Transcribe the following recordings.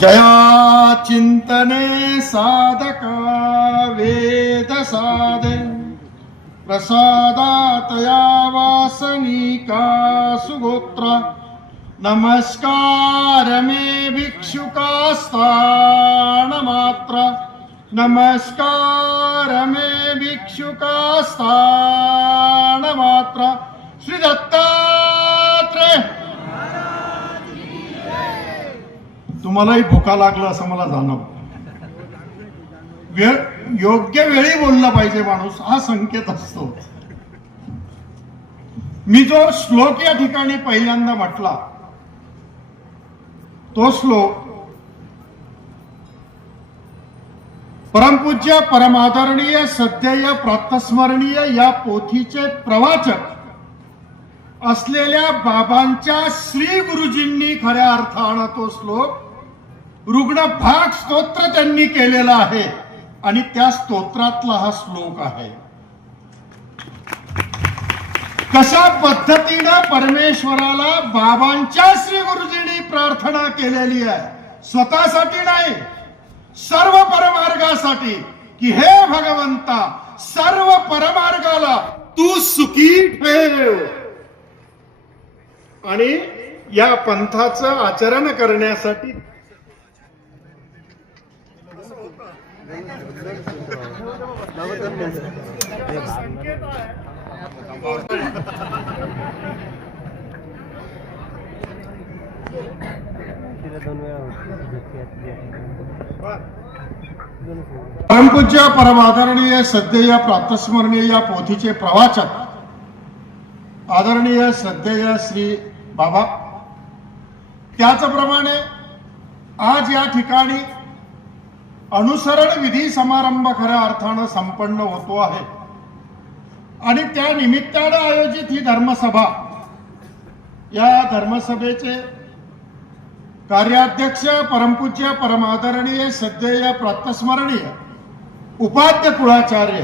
जया चिंतने साधका वेद साधे। प्रसादातया वासनिका सुगोत्र नमस्कार मे भिक्षुकास्तानमात्र। नमस्कार मे भिक्षुकास्तान मात्र तुम्हालाही भुका लागला असं मला जाणवलं. वेळ योग्य वेळी बोलला पाहिजे माणूस हा संकेत असतो. मी जो श्लोक या ठिकाणी पहिल्यांदा म्हटला तो श्लोक परमपूज्य परमादरणीय सद्यय प्रातस्मरणीय या पोथीचे प्रवाचक असलेल्या बाबांच्या श्री गुरुजींनी खऱ्या अर्थानं तो श्लोक रुग्ण भाग स्तोत्र त्यांनी केलेला आहे. आणि त्या स्तोत्रातला हा श्लोक आहे. कशा पद्धतीनं परमेश्वराला बाबांच्या श्री गुरुजींनी प्रार्थना केलेली आहे? स्वतःसाठी नाही सर्व परमार्गासाठी. की हे भगवंता सर्व परमार्गाला तू सुखी ठेव. आणि या पंथाचं आचरण करण्यासाठी परमपूज्य परमादरणीय सध्या प्राप्तस्मरणीय या पोथीचे प्रवाचक आदरणीय श्रद्धेय श्री बाबा. त्याचप्रमाणे आज या ठिकाणी अनुसरण विधी समारंभ खऱ्या अर्थानं संपन्न होतो आहे. आणि त्या निमित्तानं आयोजित ही धर्मसभा या धर्मसभेचे कार्याध्यक्ष परमपूज्य परमादरणीय सद्यय प्रातस्मरणीय उपाध्य कुळाचार्य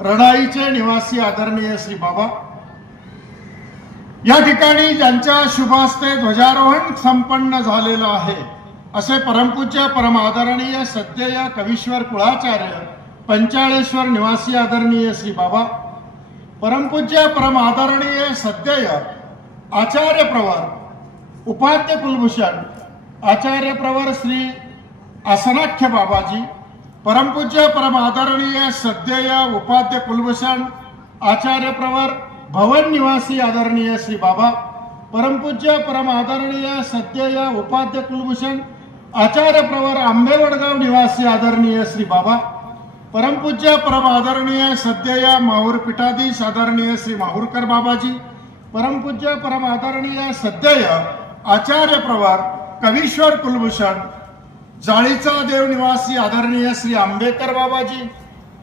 रणाईचे निवासी आदरणीय श्री बाबा या ठिकाणी ज्यांच्या शुभास्ते ध्वजारोहण संपन्न झालेलं आहे असे परमपूज्य परमादरणीय सद्यय कवीश्वर कुळाचार्य पंचाळेश्वर निवासी आदरणीय श्री बाबा परमपूज्य परमादरणीय सद्यय आचार्य प्रवर उपाध्य कुलभूषण आचार्य प्रवर श्री आसनाख्य बाबाजी परमपूज्य परमादरणीय सद्यय उपाध्य कुलभूषण आचार्य प्रवर भवन निवासी आदरणीय श्री बाबा परमपूज्य परम आदरणीय सद्यय उपाध्य कुलभूषण आचार्य प्रवर आंबेवडगाव निवासी आदरणीय श्री बाबा परमपूज्य परम आदरणीय सद्यय माहूर पीठाधीश आदरणीय श्री माहूरकर बाबाजी परमपूज्य परम आदरणीय सद्यय आचार्य प्रवर कवीश्वर कुलभूषण जाळीचा देव निवासी आदरणीय श्री आंबेडकर बाबाजी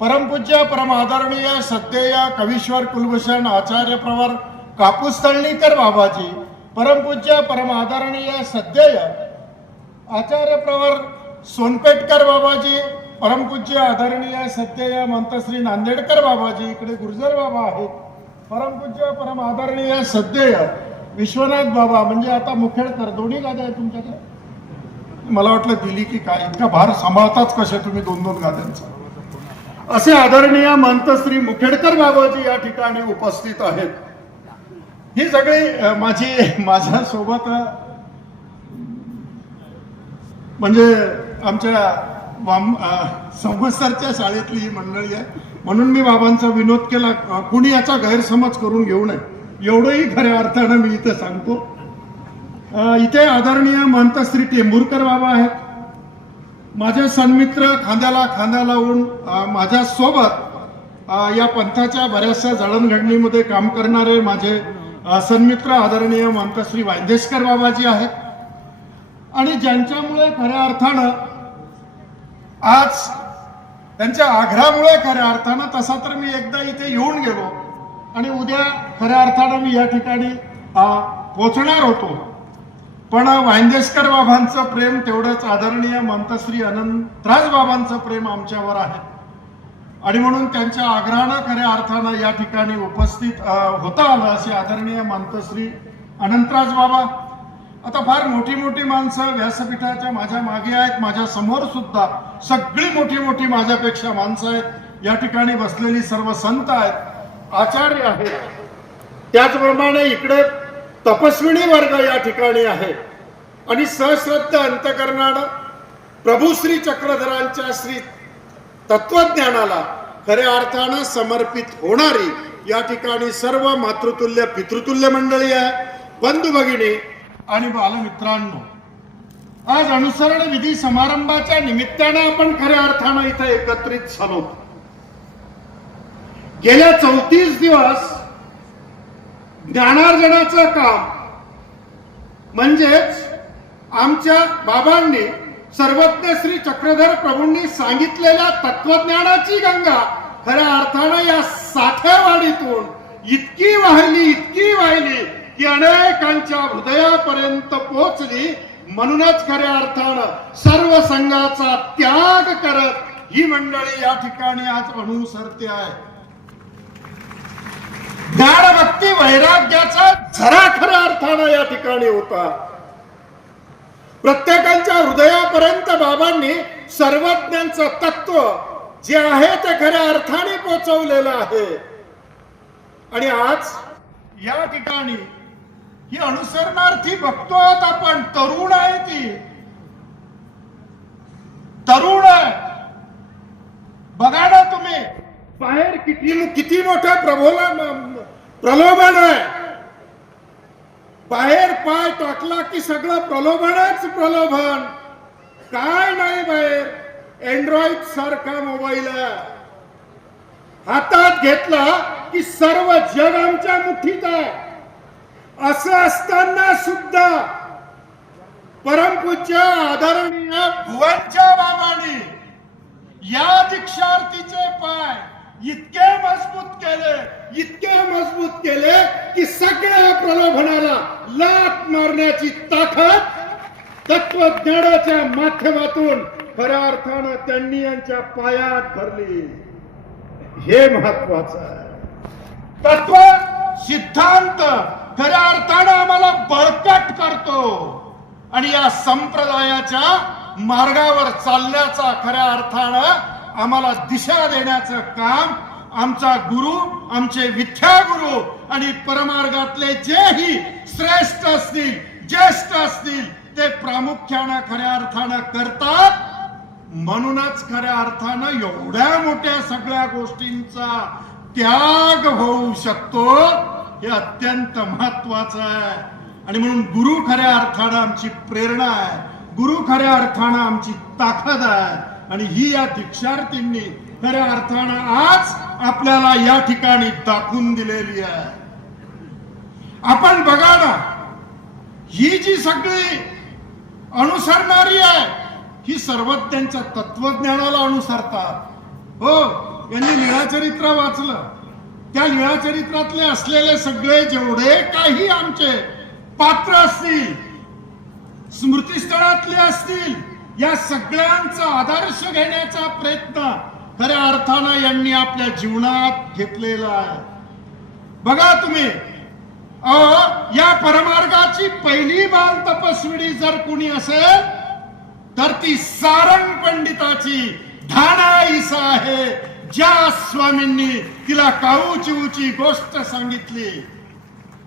परमपूज्य परम आदरणीय सद्यय कवीश्वर कुलभूषण आचार्य प्रवर कापूस तळणीकर बाबाजी परमपूज्य परम आदरणीय सद्यय आचार्य प्रवर सोनपेटकर बाबाजी परमपूज्य आदरणीय सद्यय मंतश्री नांदेडकर बाबाजी इकडे गुर्जर बाबा आहेत. परमपूज्य परम आदरणीय सद्यय विश्वनाथ बाबा म्हणजे आता मुखेडकर दोन्ही गाद्या आहेत तुमच्याकडे? मला वाटलं दिली की काय? इतका भार सांभाळताच कसे तुम्ही दोन दोन गाद्यांचा? असे आदरणीय मंतश्री मुखेडकर बाबाजी या ठिकाणी उपस्थित आहेत. ही सगळी माझी माझ्यासोबत म्हणजे आमच्या वाम संवत्सरच्या शाळेतली ही मंडळी आहे. म्हणून मी बाबांचा विनोद केला कुणी याचा गैरसमज करून घेऊ नये. एवढंही खऱ्या अर्थानं मी इथं सांगतो. इथे आदरणीय महंत श्री टेंभुरकर बाबा आहेत. माझे सन्मित्र खांद्याला खांदा लावून माझ्यासोबत या पंथाच्या बऱ्याचशा जडणघडणीमध्ये काम करणारे माझे सन्मित्र आदरणीय महंत श्री वायदेशकर बाबाजी आहेत. आणि ज्यांच्यामुळे खऱ्या अर्थानं आज त्यांच्या आग्रहामुळे खऱ्या अर्थानं तसा तर मी एकदा इथे येऊन गेलो. आणि उद्या खऱ्या अर्थानं मी या ठिकाणी पोचणार होतो. पण वांदेशकर बाबांचं प्रेम तेवढंच आदरणीय मंतश्री अनंतराज बाबांचं प्रेम आमच्यावर आहे. आणि म्हणून त्यांच्या आग्रहानं खऱ्या अर्थानं या ठिकाणी उपस्थित होता आलं असे आदरणीय मंतश्री अनंतराज बाबा. आता फार मोठी मोठी माणसं व्यासपीठाच्या माझ्या मागे आहेत माझ्यासमोर सुद्धा सगळी मोठी मोठी माझ्यापेक्षा माणसं आहेत. या ठिकाणी बसलेली सर्व संत आहेत आचार्य आहेत. त्याचप्रमाणे इकडे तपस्विनी वर्ग या ठिकाणी आहे. आणि सश्रद्ध अंतकरणानं प्रभू श्री चक्रधरांच्या श्री तत्वज्ञानाला खऱ्या अर्थानं समर्पित होणारी या ठिकाणी सर्व मातृतुल्य पितृतुल्य मंडळी आहे. बंधू भगिनी आणि बालमित्रांनो आज अनुसरण विधी समारंभाच्या निमित्तानं आपण खऱ्या अर्थानं इथं एकत्रित झालो. गेल्या चौतीस दिवस ज्ञानार्जनाचं काम म्हणजेच आमच्या बाबांनी सर्वज्ञ श्री चक्रधर प्रभूंनी सांगितलेल्या तत्वज्ञानाची गंगा खऱ्या अर्थानं या साठेवाडीतून इतकी वाहिली इतकी वाहिली ती अनेकांच्या हृदयापर्यंत पोहोचली म्हणूनच खऱ्या अर्थानं सर्व संघाचा त्याग करत ही मंडळी या ठिकाणी आज अनुसरते आहे. ज्ञान भक्ती वैराग्याचा झरा खऱ्या अर्थानं या ठिकाणी होता. प्रत्येकाच्या हृदयापर्यंत बाबांनी सर्वज्ञांचं तत्व जे आहे ते खऱ्या अर्थाने पोचवलेलं आहे. आणि आज या ठिकाणी ही अनुसरणार्थी बघतो आहोत आपण. तरुण आहे ती. तरुण आहे. बघा ना तुम्ही. बाहेर किती किती मोठं प्रबोलन प्रलोभन आहे. बाहेर पाय टाकला की सगळं प्रलोभनच प्रलोभन. काय नाही बाहेर. अँड्रॉइड सारखा मोबाईल आहे. हातात घेतला की सर्व जग आमच्या मुठीत आहे. असं असताना सुद्धा परमपूज्य आदरणीय भुवनच्या बाबांनी या दीक्षार्थीचे पाय इतके मजबूत केले इतके मजबूत केले की सगळ्या प्रलोभनाला लात मारण्याची ताकद तत्वज्ञानाच्या माध्यमातून खऱ्या अर्थानं त्यांनी यांच्या पायात भरली. हे महत्वाचं आहे. तत्व सिद्धांत खऱ्या अर्थानं आम्हाला बळकट करतो. आणि या संप्रदायाच्या मार्गावर चालण्याचा खऱ्या अर्थानं आम्हाला दिशा देण्याचं काम आमचा गुरु आमचे विद्या गुरु आणि परमार्गातले जेही श्रेष्ठ असतील ज्येष्ठ असतील ते प्रामुख्यानं खऱ्या अर्थानं करतात. म्हणूनच खऱ्या अर्थानं एवढ्या मोठ्या सगळ्या गोष्टींचा त्याग होऊ शकतो. हे अत्यंत महत्वाचं आहे. आणि म्हणून गुरु खऱ्या अर्थानं आमची प्रेरणा आहे. गुरु खऱ्या अर्थानं आमची ताकद आहे. आणि ही या दीक्षार्थींनी खऱ्या अर्थानं आज आपल्याला या ठिकाणी दाखवून दिलेली आहे. आपण बघा ना ही जी सगळी अनुसरणारी आहे ही सर्वज्ञांच्या तत्वज्ञानाला अनुसरतात. हो यांनी लीळाचरित्र वाचलं. त्या लीळाचरित्रातले असलेले सगळे जेवढे काही आमचे पात्र असतील स्मृतीस्थळातले असतील या सगळ्यांचा आदर्श घेण्याचा प्रयत्न खऱ्या अर्थानं यांनी आपल्या जीवनात घेतलेला आहे. बघा तुम्ही अ या परमार्गाची पहिली बाल तपस्विनी जर कुणी असेल तर ती सारंग पंडिताची धाना ईसा आहे. ज्या स्वामींनी तिला काऊ चिऊची गोष्ट सांगितली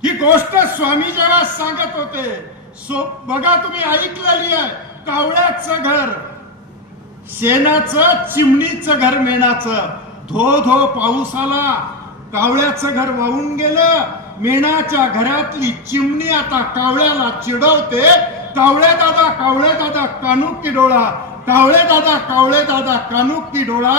ही गोष्ट स्वामी जेव्हा सांगत होते सो बघा तुम्ही ऐकलेली आहे कावळ्याचं घर शेणाचं चिमणीचं घर मेणाचं धो धो पाऊस आला कावळ्याचं घर वाहून गेलं मेणाच्या घरातली चिमणी आता कावळ्याला चिडवते कावळे दादा कावळे दादा कानुकी डोळा कावळे दादा कावळे दादा कानुकी डोळा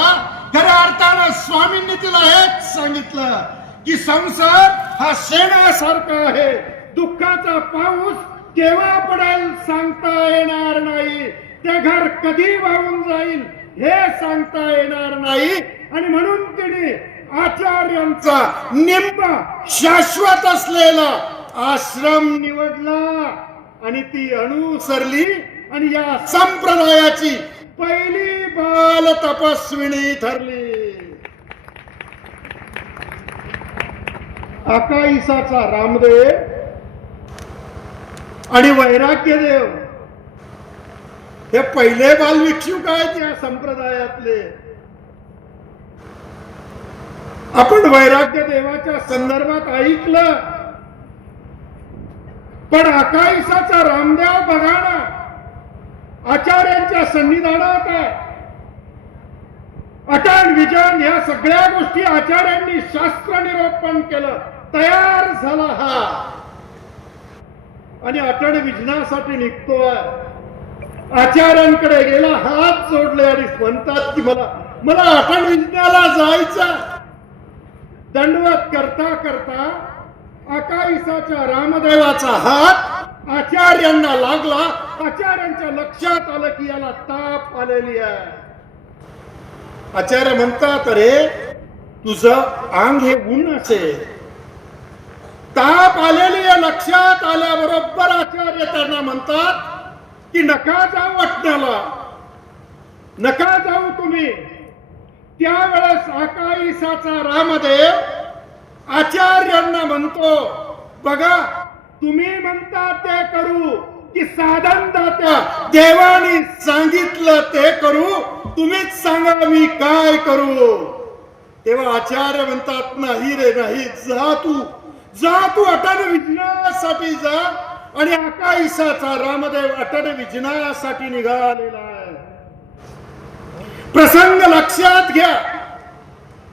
खऱ्या अर्थानं स्वामींनी तिला हेच सांगितलं की संसार हा शेणासारखा आहे. दुःखाचा पाऊस केव्हा पडेल सांगता येणार नाही. ते घर कधी वाहून जाईल हे सांगता येणार नाही. आणि म्हणून तिने आचार्यांचा निंब शाश्वत असलेला आश्रम निवडला आणि ती अनुसरली आणि या संप्रदायाची पहिली बाल तपस्विनी ठरली. अकाईसाचा रामदेव आणि वैराग्य देव हे पहिले बालभिक्षुक आहेत या संप्रदायातले? आपण वैराग्य देवाच्या संदर्भात ऐकलं. पण अकाईसाचा रामदेव बघा ना. आचार्यांच्या संविधानात आहे. अटन विजन या सगळ्या गोष्टी आचार्यांनी शास्त्र निरोपण केलं. तयार झाला हा. आणि अटळ विजनासाठी निघतोय. आचार्यांकडे गेला हात जोडले आणि म्हणतात की मला मला अटल विजनाला जायचं दंडवत करता करता अकाईसाच्या रामदेवाचा हात आचार्यांना लागला. आचार्यांच्या लक्षात आलं की याला ताप आलेली आहे. आचार्य म्हणतात अरे तुझं अंग हे ऊन असेल. ताप आलेली आहे लक्षात आल्याबरोबर आचार्य त्यांना म्हणतात की नका जाऊ वाटण्याला. नका जाऊ तुम्ही. त्यावेळेस आकाईसाचा रामदेव आचार्यांना म्हणतो बघा तुम्ही म्हणता ते करू की साधन दात्या. देवाने सांगितलं ते करू तुम्हीच सांगा मी काय करू. तेव्हा आचार्य म्हणतात नाही रे नाही जा तू. जा तू अटन विजनासाठी जा आणि आकाईसाचा रामदेव अटन विजनासाठी निघालेला आहे. प्रसंग लक्षात घ्या.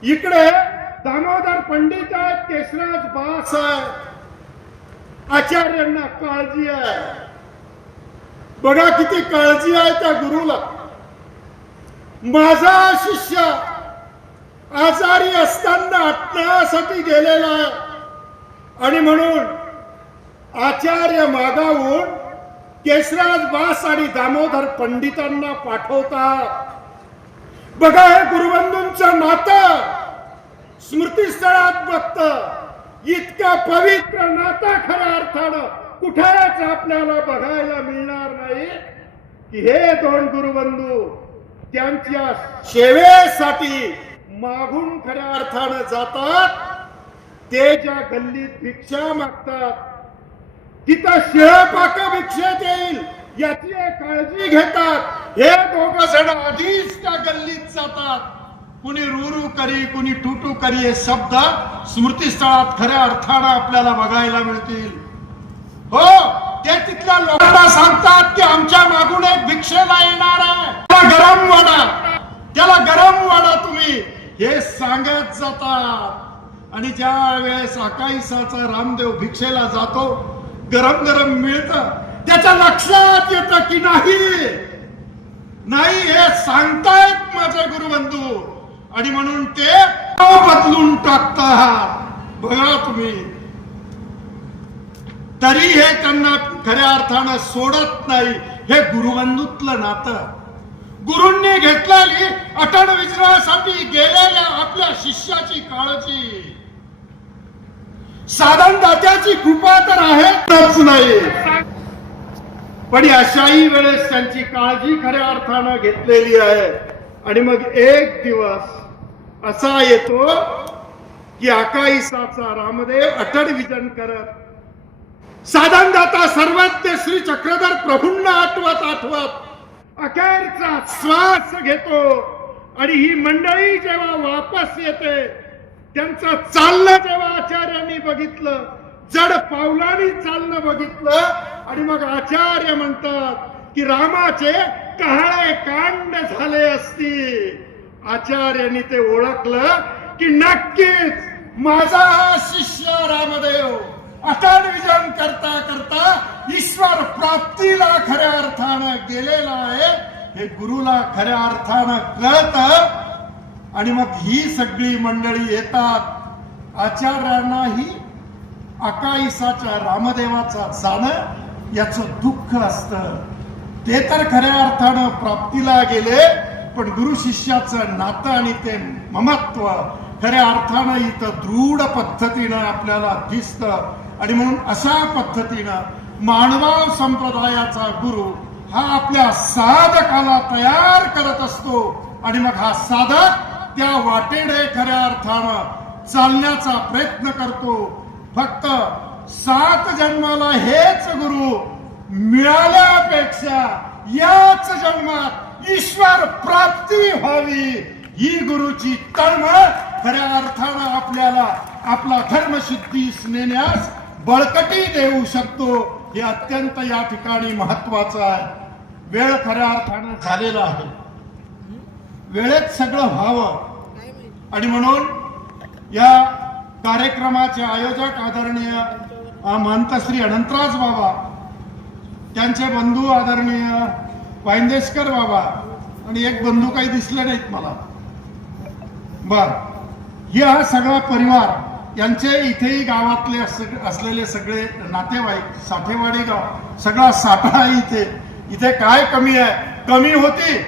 इकडे दामोदर पंडित आहेत केशराज बास आहे आचार्यांना काळजी आहे. बघा किती काळजी आहे त्या गुरुला. माझा शिष्य आजारी असताना अटण्यासाठी गेलेला आहे. आणि म्हणून आचार्य मागावून केशराज बास आणि दामोदर पंडितांना पाठवतात. बघा हे गुरुबंधूंचं नातं. स्मृतीस्थळात बघतं. इतकं पवित्र नातं खऱ्या अर्थानं कुठेच आपल्याला बघायला मिळणार नाही की हे दोन गुरुबंधू त्यांच्या सेवेसाठी मागून खऱ्या अर्थानं जातात ते ज्या गल्लीत भिक्षा मागतात तिथं शिळपाक भिक्षेत येईल याची काळजी घेतात. हे दोघ जण आधीच त्या गल्लीत जातात. कुणी रुरू करी कुणी टुटू करी हे शब्द स्मृतीस्थळात खऱ्या अर्थानं आपल्याला बघायला मिळतील. हो ते तिथल्या लोकांना सांगतात की आमच्या मागून एक भिक्षेला येणार आहे. त्याला गरम वाडा. त्याला गरम वाडा तुम्ही. हे सांगत जातात. आणि ज्या वेळेस अकाईसाचा रामदेव भिक्षेला जातो गरम गरम मिळत. त्याच्या लक्षात येत की नाही. नाही हे सांगतायत माझे गुरुबंधू. आणि म्हणून ते बदलून टाकता बघा तुम्ही. तरी हे त्यांना खऱ्या अर्थानं सोडत नाही. हे गुरुबंधूतलं नातं. गुरूंनी घेतलेली अटन विजनासाठी गेलेल्या आपल्या शिष्याची काळजी. साधन दात्याची कृपा तर आहेच नाही. पण अशाही वेळेस त्यांची काळजी खऱ्या अर्थानं घेतलेली आहे. आणि मग एक दिवस असा येतो की अकाईसाचा रामदेव अटड विजन करत. साधन दाता सर्वज्ञ श्री चक्रधर प्रभूंना आठवत आठवत अखेरचा श्वास घेतो. आणि ही मंडळी जेव्हा वापस येते त्यांचं चाललं जेव्हा आचार्यांनी बघितलं जड पावलांनी चालणं बघितलं आणि मग आचार्य म्हणतात की रामाचे कहाळे कांड झाले असतील. आचार्यांनी ते ओळखलं की नक्कीच माझा हा शिष्य रामदेव अटल विजन करता करता ईश्वर प्राप्तीला खऱ्या अर्थानं गेलेला आहे. हे गुरुला खऱ्या अर्थानं कळत. आणि मग ही सगळी मंडळी येतात. आचार्यांनाही अकाईसाच्या रामदेवाचा जाणं याचं दुःख असत. ते तर खऱ्या अर्थानं प्राप्तीला गेले पण गुरु शिष्याचं नातं आणि ते ममत्व खऱ्या अर्थानं इथं दृढ पद्धतीनं आपल्याला दिसतं. आणि म्हणून अशा पद्धतीनं मानवाव संप्रदायाचा गुरु हा आपल्या साधकाला तयार करत असतो. आणि मग हा साधक त्या वाटेडे खऱ्या अर्थानं चालण्याचा प्रयत्न करतो. फक्त सात जन्माला हेच गुरु मिळाल्यापेक्षा याच जन्मात ईश्वर प्राप्ती व्हावी ही गुरुची तळमळ खऱ्या अर्थानं आपल्याला आपला धर्मसिद्धीस नेण्यास बळकटी देऊ शकतो हे अत्यंत या ठिकाणी महत्वाचं आहे. वेळ खऱ्या अर्थानं झालेला आहे. वेळेत सगळं व्हावं. आणि म्हणून या कार्यक्रमाचे आयोजक आदरणीय अ, श्री अनंतराज बाबा त्यांचे बंधू आदरणीय वायंदेशकर बाबा. आणि एक बंधू काही दिसले नाहीत मला. बर. हे हा सगळा परिवार यांचे इथेही गावातले असलेले सगळे नातेवाईक साठेवाडी गाव सगळा साठा आहे इथे. इथे काय कमी आहे? कमी होती.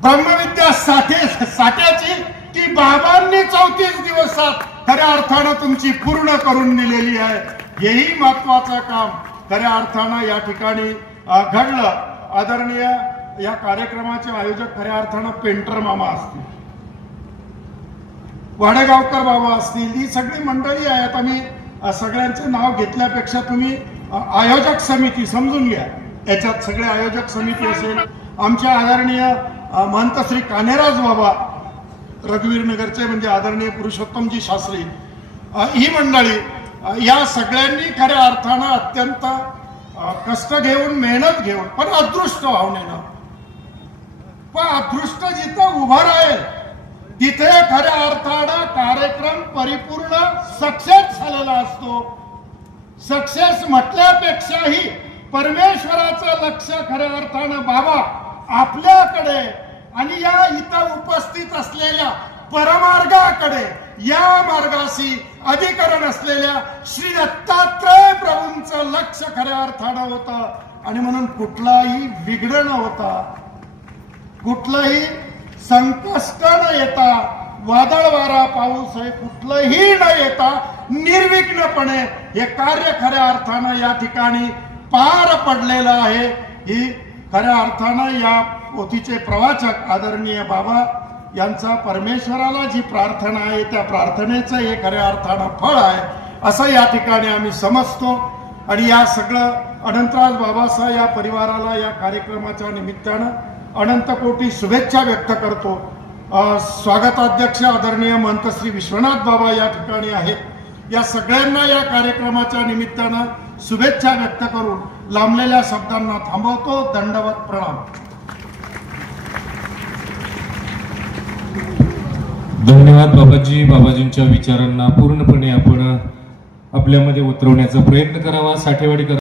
ब्रह्मविद्या साठे साठ्याची ती बाबांनी चौतीस दिवसात खऱ्या अर्थानं तुमची पूर्ण करून दिलेली आहे. हेही महत्वाचं काम खऱ्या अर्थानं या ठिकाणी घडलं. आदरणीय या कार्यक्रमाचे आयोजक खऱ्या अर्थानं पेंटर मामा असतील. वाडेगावकर बाबा असतील ही सगळी मंडळी आहे आता सगळ्यांचे नाव घेतल्यापेक्षा तुम्ही आयोजक समिती समजून घ्या. याच्यात सगळे आयोजक समिती असेल. आमच्या आदरणीय महंत श्री कानेराज बाबा रघुवीर नगरचे म्हणजे आदरणीय पुरुषोत्तमजी शास्त्री ही मंडळी या सगळ्यांनी खऱ्या अर्थानं अत्यंत कष्ट घेऊन मेहनत घेऊन पण अदृष्ट भावनेनं पण अदृष्ट जिथं उभं राहील तिथे खऱ्या अर्थानं कार्यक्रम परिपूर्ण सक्सेस झालेला असतो. सक्सेस म्हटल्यापेक्षाही परमेश्वराचं लक्ष खऱ्या अर्थानं बाबा आपल्याकडे आणि या इथं उपस्थित असलेल्या परमार्गाकडे या मार्गाशी अधिकरण असलेल्या श्री दत्तात्रय प्रभूंचं लक्ष खऱ्या अर्थानं होतं. आणि म्हणून कुठलाही विघ्न न होता कुठलंही संकष्ट न येता वादळ वारा पाऊस हे कुठलंही न येता निर्विघ्नपणे हे कार्य खऱ्या अर्थानं या ठिकाणी पार पडलेलं आहे. ही खऱ्या अर्थानं या पोथीचे प्रवाचक आदरणीय बाबा यांचा परमेश्वराला जी प्रार्थना आहे त्या प्रार्थनेचं हे खऱ्या अर्थानं फळ आहे असं या ठिकाणी आम्ही समजतो. आणि या सगळं अनंतराज बाबासा या परिवाराला या कार्यक्रमाच्या निमित्तानं अनंत कोटी शुभेच्छा व्यक्त करतो. स्वागताध्यक्ष आदरणीय महंत श्री विश्वनाथ बाबा या ठिकाणी आहेत. या सगळ्यांना या कार्यक्रमाच्या निमित्तानं शुभेच्छा व्यक्त करून लांबलेल्या शब्दांना थांबवतो. दंडवत प्रणाम. धन्यवाद बाबाजी. बाबाजींच्या विचारांना पूर्णपणे आपण आपल्यामध्ये उतरवण्याचा प्रयत्न करावा. साठेवाडी करा